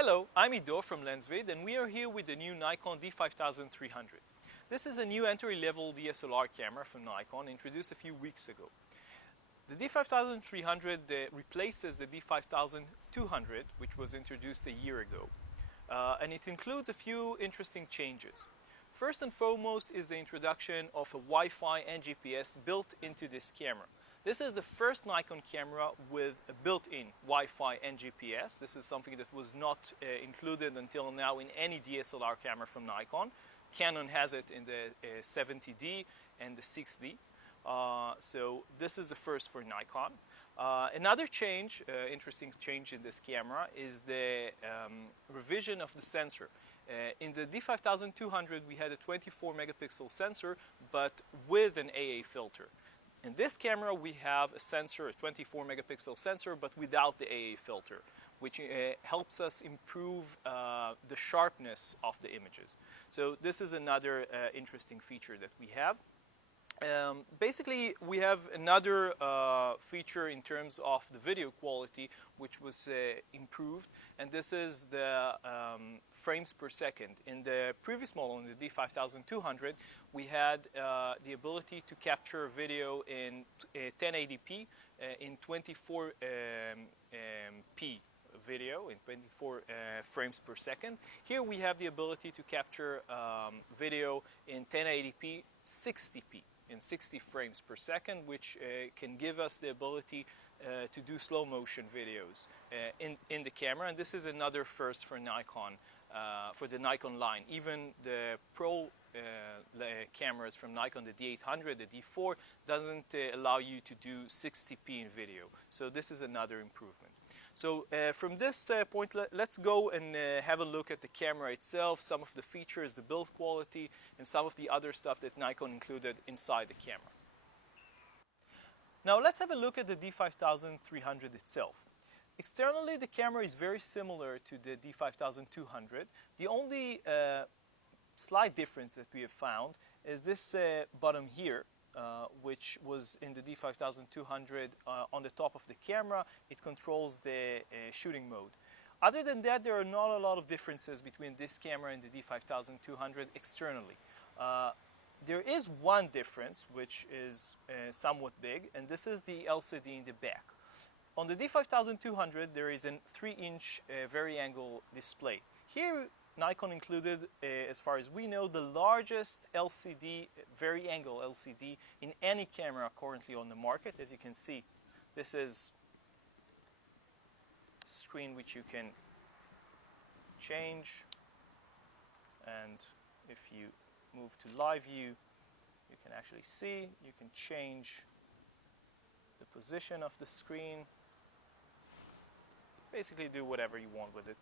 Hello, I'm Ido from LensVid, and we are here with the new Nikon D5300. This is a new entry-level DSLR camera from Nikon introduced a few weeks ago. The D5300 replaces the D5200, which was introduced a year ago, and it includes a few interesting changes. First and foremost is the introduction of a Wi-Fi and GPS built into this camera. This is the first Nikon camera with a built-in Wi-Fi and GPS. This is something that was not included until now in any DSLR camera from Nikon. Canon has it in the 70D and the 6D. So this is the first for Nikon. Another change, interesting change in this camera is the revision of the sensor. In the D5200 we had a 24 megapixel sensor but with an AA filter. In this camera we have a sensor, a 24 megapixel sensor, but without the AA filter, which helps us improve the sharpness of the images. So this is another interesting feature that we have. Basically we have another feature in terms of the video quality which was improved, and this is the frames per second. In the previous model, in the D5200, we had the ability to capture video in 1080p in 24p video, in 24 frames per second. Here we have the ability to capture video in 1080p 60p, in 60 frames per second, which can give us the ability to do slow motion videos in the camera, and this is another first for Nikon, for the Nikon line. Even the Pro cameras from Nikon, the D800, the D4, doesn't allow you to do 60p in video. So this is another improvement. So from this point, let's go and have a look at the camera itself, some of the features, the build quality, and some of the other stuff that Nikon included inside the camera. Now let's have a look at the D5300 itself. Externally, the camera is very similar to the D5200. The only slight difference that we have found is this button here, which was in the D5200 on the top of the camera. It controls the shooting mode. Other than that, there are not a lot of differences between this camera and the D5200 externally. There is one difference, which is somewhat big, and this is the LCD in the back. On the D5200, there is a 3-inch vari-angle display. Here, Nikon included, as far as we know, the largest LCD, vari-angle LCD in any camera currently on the market. As you can see, this is a screen which you can change, and if you move to live view, you can actually see, you can change the position of the screen, basically do whatever you want with it.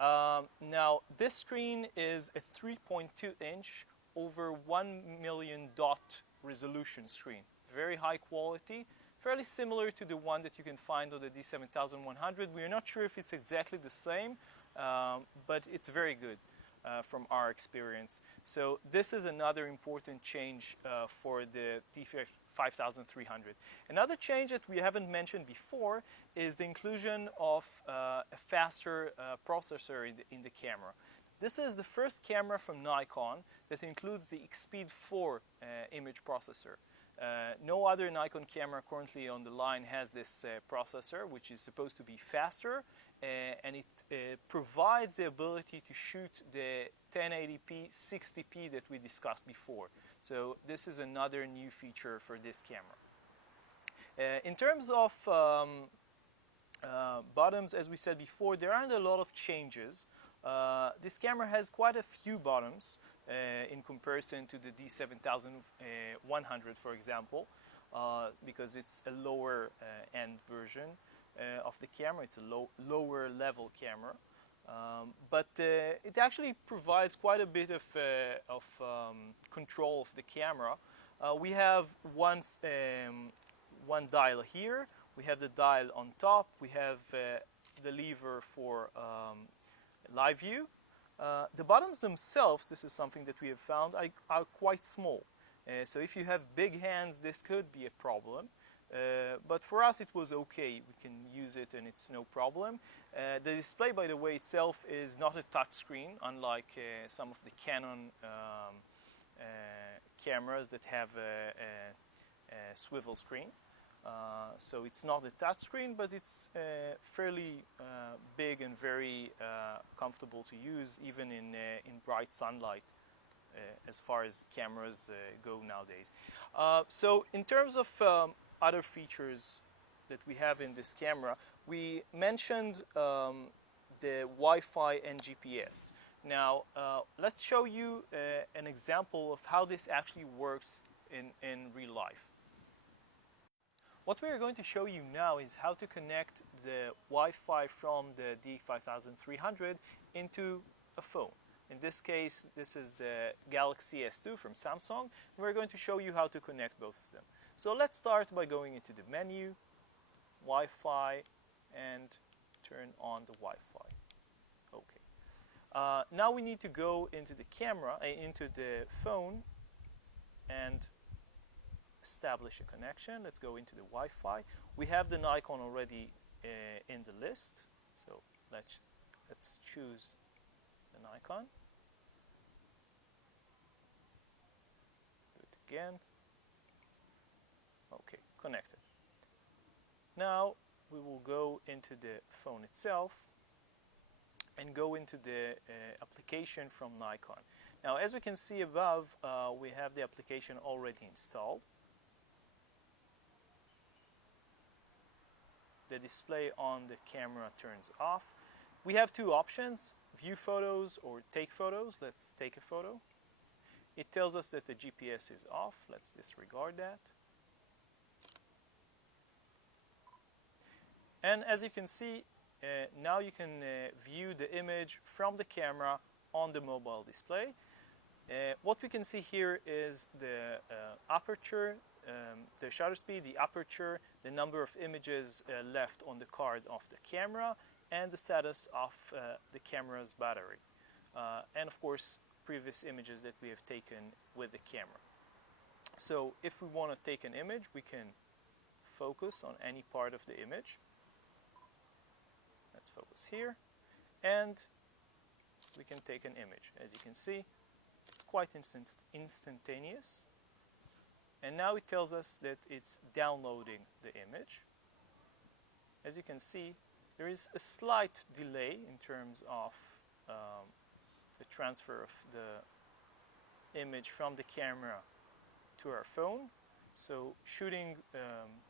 Now this screen is a 3.2 inch over 1 million dot resolution screen. Very high quality, fairly similar to the one that you can find on the D7100. We are not sure if it's exactly the same, but it's very good from our experience. So this is another important change for the D5300. Another change that we haven't mentioned before is the inclusion of a faster processor in the camera. This is the first camera from Nikon that includes the Speed 4 image processor. No other Nikon camera currently on the line has this processor, which is supposed to be faster, and it provides the ability to shoot the 1080p 60p that we discussed before. So this is another new feature for this camera. In terms of bottoms, as we said before, there aren't a lot of changes. This camera has quite a few bottoms in comparison to the D7100, for example, because it's a lower end version of the camera. It's a lower level camera, but it actually provides quite a bit of control of the camera. We have one dial here, we have the dial on top, we have the lever for live view. The buttons themselves, this is something that we have found, are quite small. So if you have big hands, this could be a problem. but for us it was okay. We can use it and it's no problem. The display, by the way, itself is not a touch screen, unlike some of the Canon cameras that have a swivel screen. So it's not a touch screen, but it's fairly big and very comfortable to use, even in bright sunlight, as far as cameras go nowadays. So in terms of other features that we have in this camera, we mentioned the Wi-Fi and GPS. Now let's show you an example of how this actually works in real life. What we are going to show you now is how to connect the Wi-Fi from the D5300 into a phone. In this case, this is the Galaxy S2 from Samsung. We're going to show you how to connect both of them. So let's start by going into the menu, Wi-Fi, and turn on the Wi-Fi. Okay. Now we need to go into the camera, into the phone, and establish a connection. Let's go into the Wi-Fi. We have the Nikon already in the list, so let's choose the Nikon. Do it again. Okay, connected. Now we will go into the phone itself and go into the application from Nikon. Now, as we can see above, we have the application already installed. The display on the camera turns off. We have two options: view photos or take photos. Let's take a photo. It tells us that the GPS is off. Let's disregard that. And as you can see, now you can view the image from the camera on the mobile display. What we can see here is the aperture, the shutter speed, the aperture, the number of images left on the card of the camera, and the status of the camera's battery. And of course, previous images that we have taken with the camera. So if we want to take an image, we can focus on any part of the image. Let's focus here, and we can take an image. As you can see, it's quite instantaneous. And now it tells us that it's downloading the image. As you can see, there is a slight delay in terms of the transfer of the image from the camera to our phone. So shooting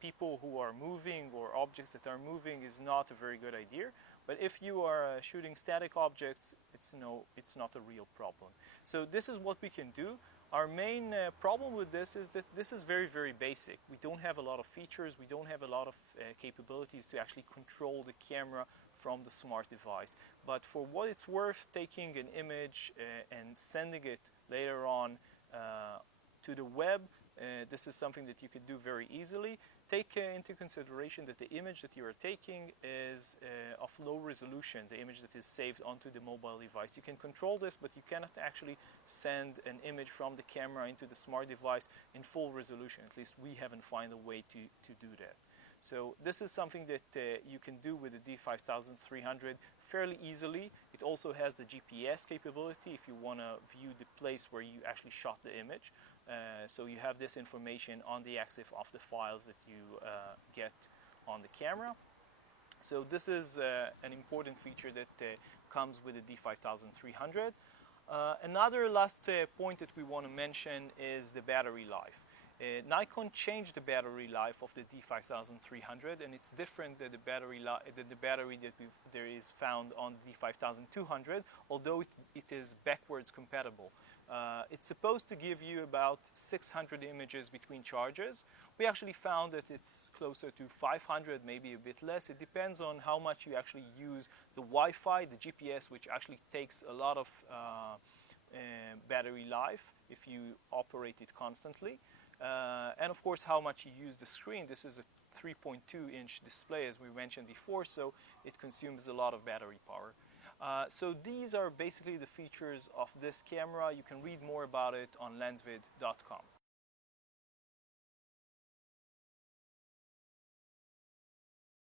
people who are moving or objects that are moving is not a very good idea. But if you are shooting static objects, it's not a real problem. So this is what we can do. Our main problem with this is that this is very, very basic. We don't have a lot of features. We don't have a lot of capabilities to actually control the camera from the smart device. But for what it's worth, taking an image and sending it later on to the web, this is something that you could do very easily. Take into consideration that the image that you are taking is of low resolution, the image that is saved onto the mobile device. You can control this, but you cannot actually send an image from the camera into the smart device in full resolution. At least we haven't found a way to do that. So this is something that you can do with the D5300 fairly easily. It also has the GPS capability if you want to view the place where you actually shot the image. So you have this information on the EXIF of the files that you get on the camera. So this is an important feature that comes with the D5300. Another last point that we want to mention is the battery life. Nikon changed the battery life of the D5300, and it's different than the battery that there is found on the D5200, although it is backwards compatible. It's supposed to give you about 600 images between charges. We actually found that it's closer to 500, maybe a bit less. It depends on how much you actually use the Wi-Fi, the GPS, which actually takes a lot of battery life if you operate it constantly. And of course how much you use the screen. This is a 3.2-inch display, as we mentioned before, so it consumes a lot of battery power. So these are basically the features of this camera. You can read more about it on lensvid.com.